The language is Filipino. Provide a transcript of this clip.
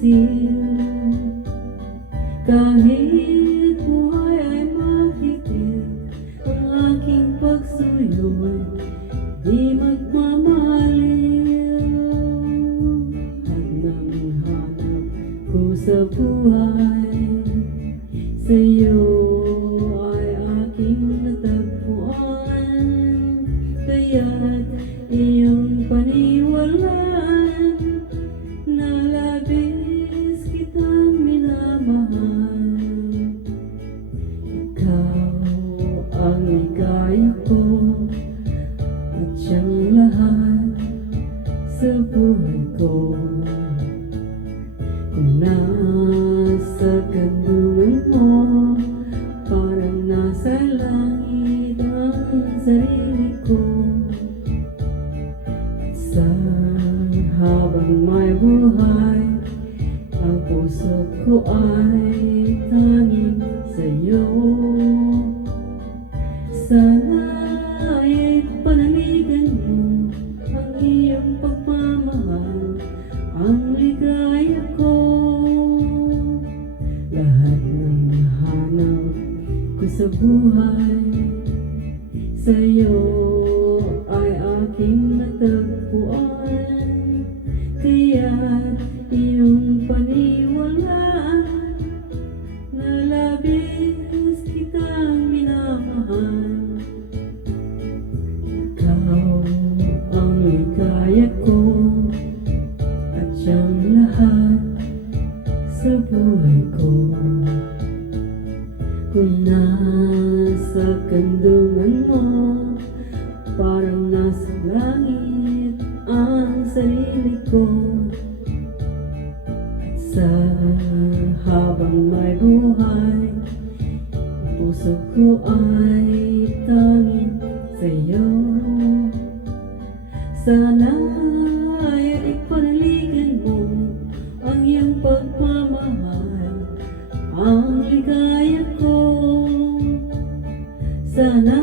sisil. Kahit buhay ay mahitil, ang aking pagsuyo'y di magmamaliw. Hanap ko sa buhay, sa'yo ay aking natagpuan. Kaya't iyong paniwalaan na labis kitang minamahal. Ikaw ang ligaya ko at siyang lahat sa buhay ko. Kung nasa kandungan mo, parang nasa langit ang sarili ko. Sa habang may buhay, ang puso ko ay tanging sa'yo. Sana ay panaligan mo ang iyong pagmamahal, ang ligaya ko. Lahat ng hanap ko sa buhay, sa'yo ay aking natagpuan. Kaya't iyong paniwalaan na labis kitang minamahal. Ikaw ang ligaya ko at siyang lahat sa buhay ko. Kung nasa kandungan mo, parang nasa langit ang sarili ko. At sa habang may buhay, ang puso ko ay tanging sa'yo. Sana ay ipanaligan mo ang iyong pagmamahal, ang ligaya ko. Sana